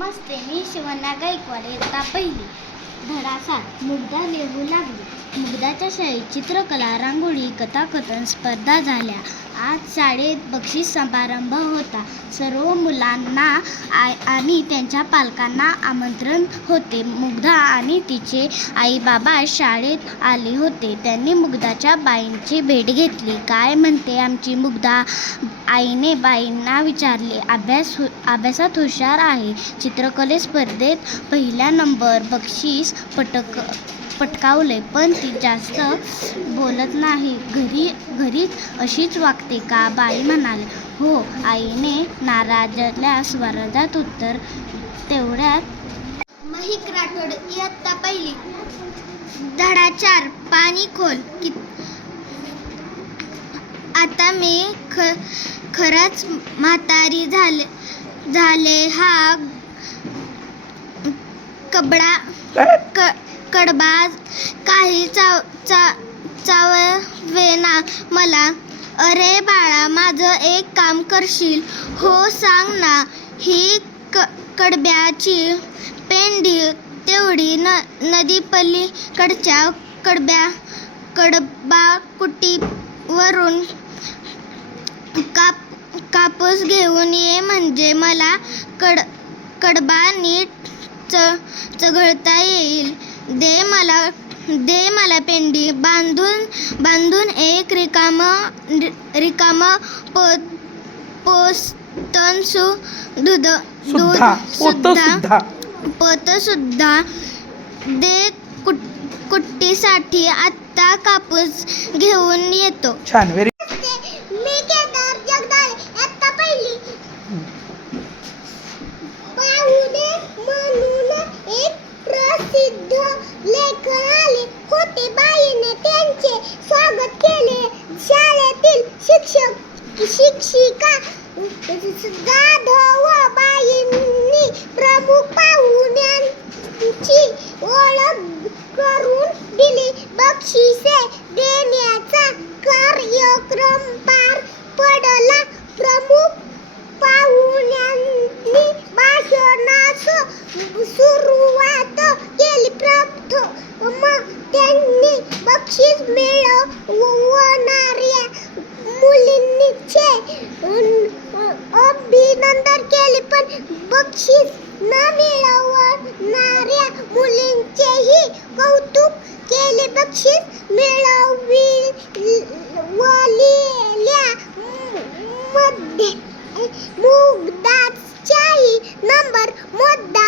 नमस्ते मी शिवण्णा गायकवाड इयत्ता पहिली. धडा मुद्दा मुग्धा लिहू लागली. मुग्धाच्या शाळेत चित्रकला रांगोळी कथाकथन स्पर्धा झाल्या. आज शाळेत बक्षीस समारंभ होता. सर्व मुलांना आ- आणि त्यांच्या पालकांना आमंत्रण होते. मुग्धा आणि तिचे आई बाबा शाळेत आले होते. त्यांनी मुग्धाच्या बाईंची भेट घेतली. काय म्हणते आमची मुग्धा? आईने बाईंना विचारले. अभ्यास हु अभ्यासात हुशार आहे. चित्रकले स्पर्धेत पहिला नंबर. बक्षीस पटक पटकावले पण ती जास्त बोलत नाही. घरी घरीच अशीच वागते का? बाई म्हणाले हो आईने नाराजल्या स्वराजात उत्तर तेवढ्यात महिक राठोड इयत्ता पहिली. धडा चार पाणी खोल. कि आता मी ख खरंच म्हातारी झाले झाले हा कबडा क कडबा काही चाव चा चावेना मला अरे बाळा माझं एक काम करशील? हो सांग ना ही क कडब्याची पेंडी तेवढी न नदीपलीकडच्या कडब्या कडबा कुटीवरून काप कापूस घेऊन ये म्हणजे मला कड कडबा नीट च चघळता येईल. दे मला दे मला पेंडी. बांधून बांधून एक रिकाम रिकाम पो पोस्तन सु दूध सुद्धा पोत सुद्धा सुद्धा पत सुद्धा दे कुट कुट्टीसाठी आत्ता कापूस घेऊन येतो. छान व्हेरी मी केदार जगदाळे आता पहिली पाहुणे म्हणून एक प्रसिद्ध लेखन आले होते बाईने त्यांचे स्वागत केले. शाळेतील शिक्षक शिक्षिका जाधव बाईंनी प्रमुख पाहुण्यांची ओळख करून दिली. बक्षिसे देण्याचा कार्यक्रम पार पडला. प्रमुख पाहुण्यांनी भाषणास सुरुवात केली प्रथम त्यांनी बक्षीस मिळवणाऱ्या मुलींचे अभिनंदन केले पण बक्षीस न मिळवणाऱ्या मुलींचेही कौतुक केले बक्षीस मिळविलेल्या मध्ये मुग्धाचाही नंबर मुद्दा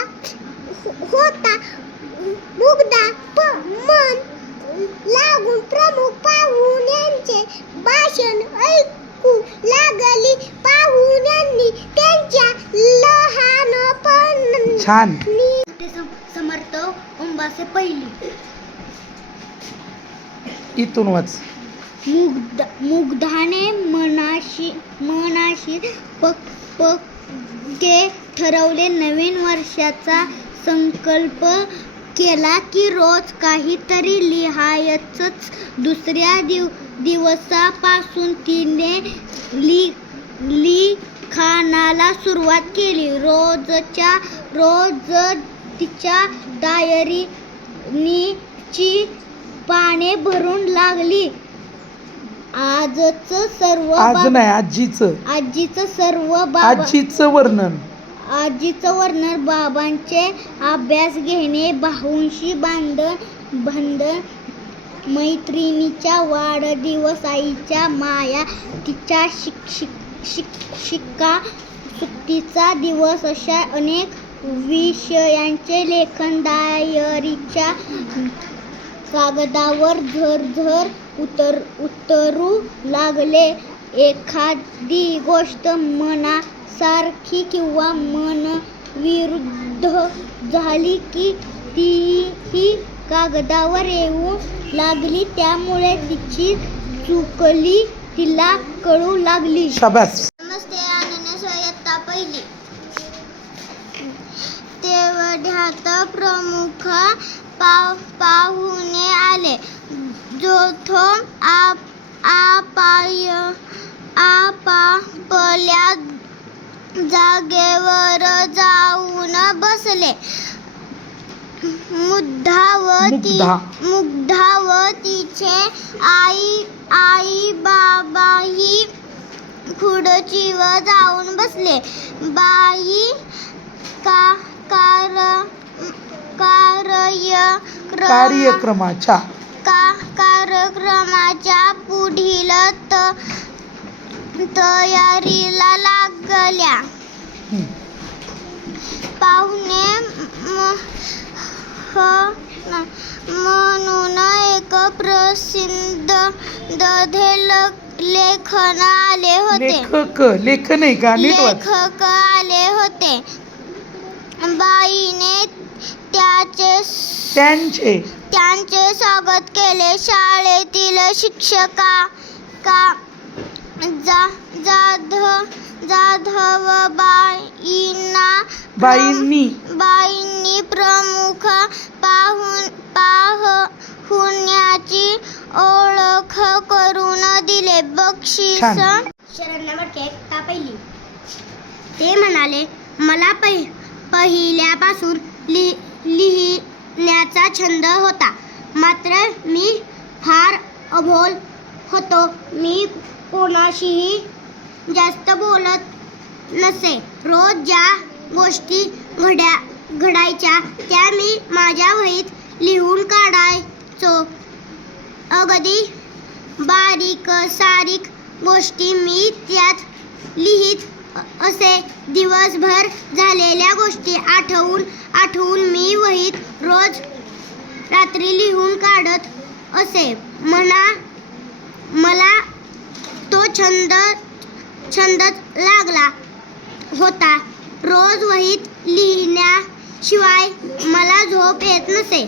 होता मुग्धा प मन लागून प्रमुख पाहुण्यांचे भाषण ऐकू लागली पाहुण्यांनी त्यांच्या छान. समर्थ उंबासे पहिली. इथून वाच मुग्ध मुग्धाने मनाशी मनाशी पक पक्के ठरवले नवीन वर्षाचा संकल्प केला की रोज काहीतरी लिहायचंच. दुसऱ्या दिव दिवसापासून तिने लि लिखाणाला सुरुवात केली. रोजच्या रोज तिच्या डायरीची पाने भरून लागली. आजच सर्व आज नाही आजीचं. आजीचं सर्व बाबा आजीचं वर्णन. आजीचं वर्णन बाबांचे अभ्यास घेणे भाऊंशी बांधण भांडण मैत्रिणीच्या वाढदिवस आईच्या माया तिच्या शिक्षिक शिक्षिका सुट्टीचा दिवस अशा अनेक विषयांचे लेखन डायरीच्या कागदावर झरझर उतर उतरू लागले. एखादी गोष्ट मनासारखी किंवा मन विरुद्ध झाली की तीही कागदावर येऊ लागली त्यामुळे तिची चुकली तिला कळू लागली. शाबास नमस्ते अनन्या इयत्ता पहिली तेवढ्यात प्रमुख पाव पाहुणे आले. जोथो आप आपाय आपापल्या जागेवर जाऊन बसले. मुग्धावती मुग्धा. मुग्धावतीचे आई आई बाबाही खुर्चीवर जाऊन बसले. बाई का कार कार्य कार्यक्रमाच्या. का कार्यक्रमाच्या पुढील तयारीला लागल्या. पाहुणे म्हणून एक प्रसिद्ध दधे लेखन आले होते. लेखक लेखन आहे का? नीट वाच. लेखक आले होते. बाईने त्याचे त्यांचे त्यांचे स्वागत केले. शाळेतील शिक्षका का जा जाधव जाधव बाईंना बाईंनी बाईंनी प्रमुख पाहून पाहुण्याची ओळख करून दिले. बक्षीस छान. शरण्य मटके का पहिली. ते म्हणाले मला पहि पहिल्यापासून लि लिहिण्याचा छंद होता. मात्र मी फार अभोल होतो. मी कोणाशीही जास्त बोलत नसे. रोज ज्या गोष्टी घड्या घडायच्या त्या मी माझ्या वहीत लिहून काढायचो. अगदी बारीक सारीक गोष्टी मी त्यात लिहित असे दिवसभर झालेल्या गोष्टी आठवून आठवून मी वहीत रोज रात्री लिहून काढत असे. म्हणा मला तो छंद छंदच लागला होता. रोज वहीत लिहिण्याशिवाय मला झोप येत नसे.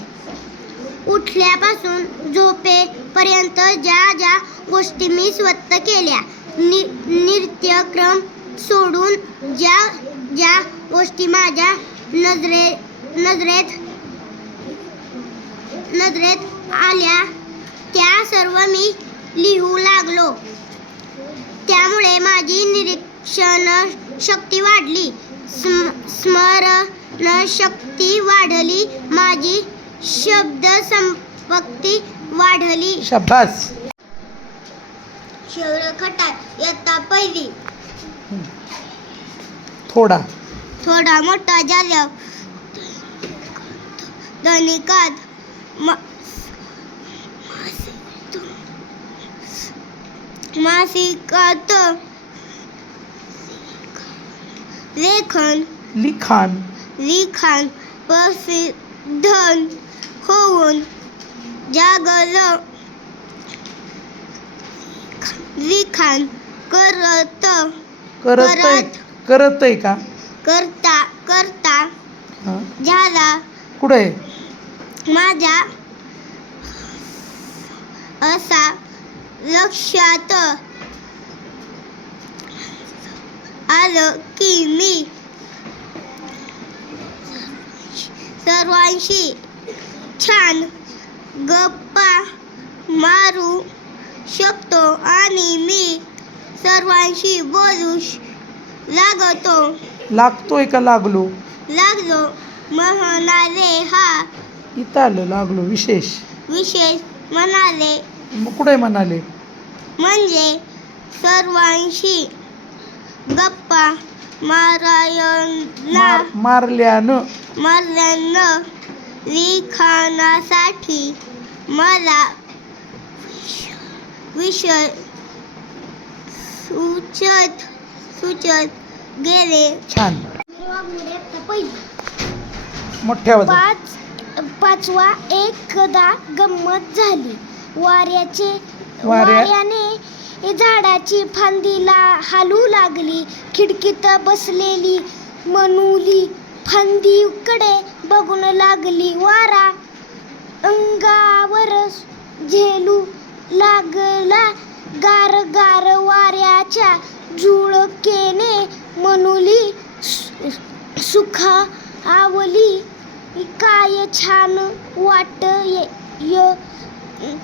उठल्यापासून झोपेपर्यंत ज्या ज्या गोष्टी मी स्वतः केल्या नि नृत्यक्रम सोडून ज्या ज्या गोष्टी माझ्या नजरे नजरेत नजरेत आल्या त्या सर्व मी लिहू लागलो. त्यामुळे माझी निरीक्षण शक्ती वाढली. स्म स्मरण शक्ती वाढली. माझी शब्द संपत्ती वाढली. शब्बास शेवळ खटात इयत्ता पहिली. थोडा. थोडा मोठा झाल्या दैनिकात मा- मासिकात लेखन लिखाण. लिखाण प्रसिद्ध होऊन जागलं. लिखाण करत करत परत. करत आहे का? करता करता. हा. झाला. कुठे आहे? माझ्या असा लक्षात आलं की मी सर्वांशी छान गप्पा मारू शकतो आणि मी सर्वांशी बोलू लागतो. लागतोय का लागलो? लागलो म्हणाले हा. इथं आलं लागलो विशेष. विशेष म्हणाले. मग कुठे म्हणाले? म्हणजे सर्वांशी गप्पा मारायला मार मारल्यानं? मारल्यानं लिखाणासाठी मला विषय सुचत सुचत. गेले. छान. मोठ्या आवाजात पाच पाचवा एकदा गंमत झाली. वाऱ्याचे वाऱ्या- वाऱ्याने झाडाची फांदीला हालू लागली. खिडकीत बसलेली मनुली फांदीकडे बघून लागली. वारा अंगावर झेलू लागला. गार गार वाऱ्याच्या झुळकेने मनुली सु- सुखा आवली काय छान वाट य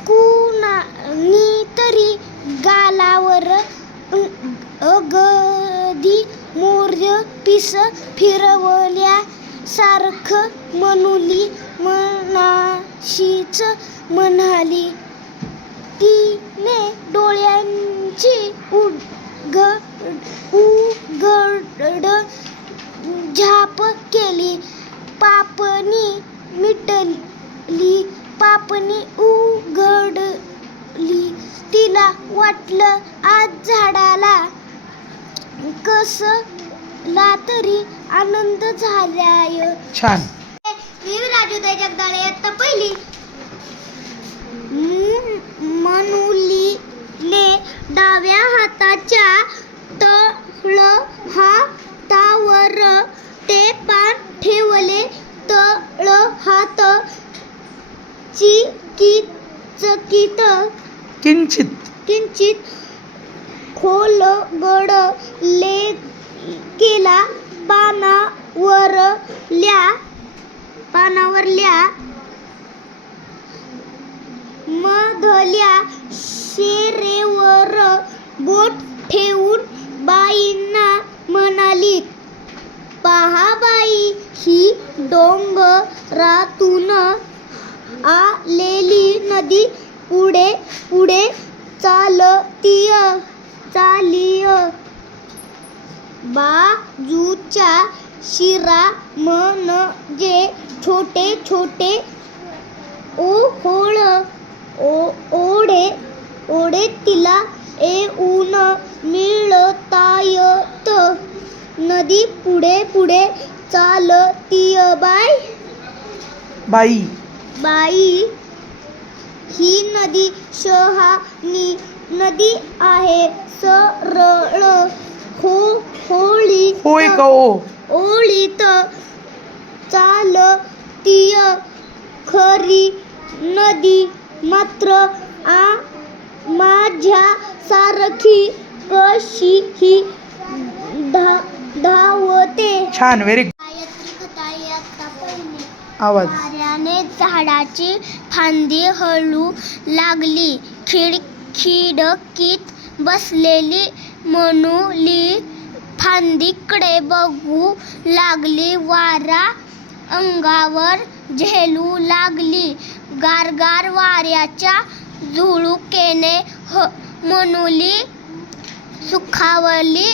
कुणानी तरी गालावर अगदी मोर्य पिस फिरवल्या सारखं मनुली मनाशीच म्हणाली. तिने डोळ्यांची उघड झाप केली. पापणी मिटली पापणी उघडली. तिला वाटलं आज झाडाला कसला तरी आनंद झालाय. छान. मी राजूताई जगदाळे आता पहिली मु- मनुलीने डाव्या हाताच्या तळ हातावर ते पान ठेवले. तळ हात चिकित किंचित. किंचित खोल गड ले केला पानावरल्या पानावरल्या मधल्या शेरेवर बोट ठेवून बाईंना म्हणाली पहा बाई ही डोंगरातून आलेली नदी पुढे पुढे चालतीय चालीय. बाजूच्या शिरा म्हणजे छोटे छोटे ओहोळ ओ ओढे ओढे तिला येऊन मिळतायत. नदी पुढे पुढे चालतीय बाय बाई. बाई ही नदी शहाणी नदी आहे सरळ. हो होळी होय का ओ? ओळीत चालतीय खरी नदी. मात्र आ माझ्या सारखी कशी ही धा धावते? छान व्हेरी आवाज. वाऱ्याने झाडाची फांदी हळू लागली. खिड खिडकीत बसलेली मनुली फांदीकडे बघू लागली. वारा अंगावर झेलू लागली. गारगार वाऱ्याच्या झुळुकेने ह मनुली सुखावली.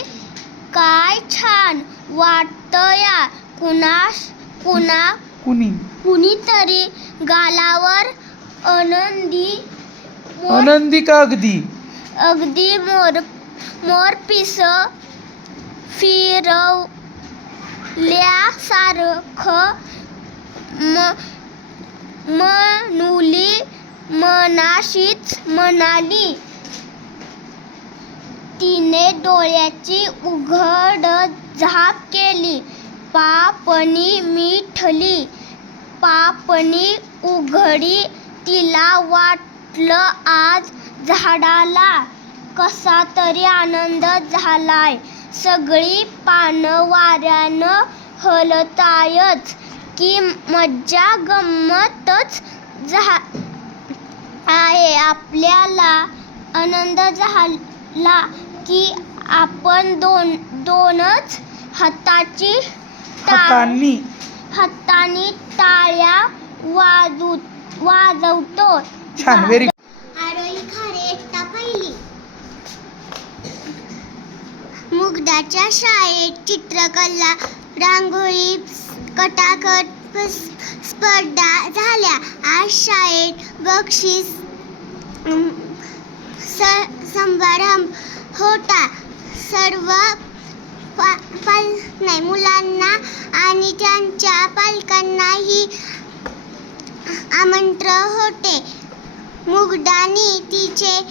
काय छान वाटतया कुणास कुणा कुणी? कुणीतरी गालावर आनंदी मोर आनंदी का अगदी? अगदी मोर मोरपिस फिरवल्यासारखं म मनुली मनाशीच म्हणाली तिने डोळ्याची उघड झाक केली. पापणी मिठली. पापणी उघडी तिला वाटलं आज झाडाला. कसा तरी आनंद झालाय. सगळी पानं वाऱ्यानं हलतायच. की मज्जा गंमतच झा आहे. आपल्याला आनंद झाला की आपण दोन दोनच हाताची हातांनी. हाताने टाळ्या वाजू वाजवतो. छान. व्हेरी आरोही खारे एकटा पहिली. मुगदाच्या शाळेत चित्रकला रांगोळी कटाकट स्पर्धा झाल्या. आज शाळेत बक्षीस स- समारंभ होता. सर्व पा- पाल नाही मुलांना आणि त्यांच्या पालकांनाही आमंत्रण होते. मुगडानी तिचे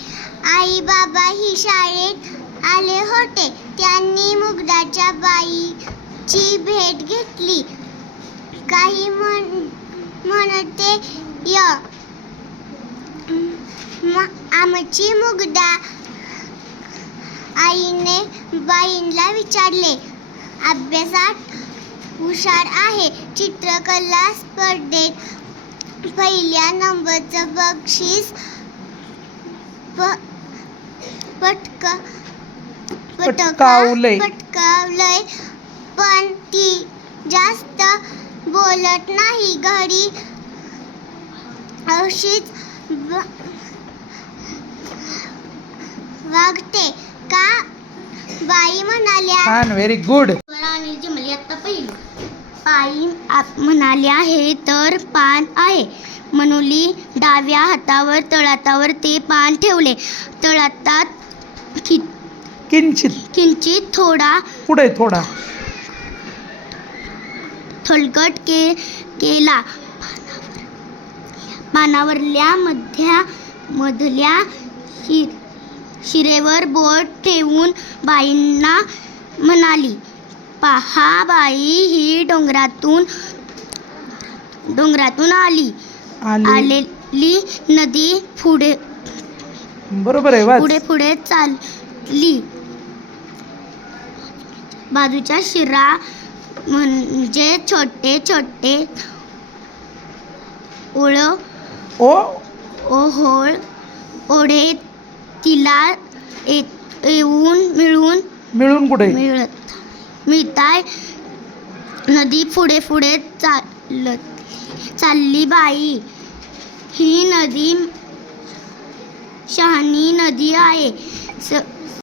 आई बाबा ही शाळेत आले होते. त्यांनी मुगडाच्या बाईची भेट घेतली. काही म्हण म्हणते य आमची मुगडा आईने बाईंना विचारले अभ्यासात हुशार आहे चित्रकला स्पर्धेत पहिल्या नंबरचं बक्षीस पटका पटकावलंय. पटकावलंय पण ती जास्त बोलत नाही घरी. अशीच वागते का? बाई म्हणाल्या छान व्हेरी गुड आता पहिली. पायी आप म्हणाल्या हे तर पान आहे. मनुली डाव्या हातावर तळातावर ते पान ठेवले. तळातात कि किंचित. किंचित थोडा पुढे थोडा. थलकट के केला. पानावरल्या मध्या मधल्या शि शिरेवर बोट ठेवून बाईंना म्हणाली पहा बाई ही डोंगरातून डोंगरातून आली. आले. आलेली नदी पुढे बरोबर आहे पुढे पुढे चालली. बाजूच्या शिरा म्हणजे छोटे छोटे. ओळ. ओ. ओहोळ ओढे तिला येऊन मिळून. मिळून कुठे? मिळत. मिळताय. नदी पुढे पुढे चालत. चालली बाई. ही नदी शहाणी नदी आहे. स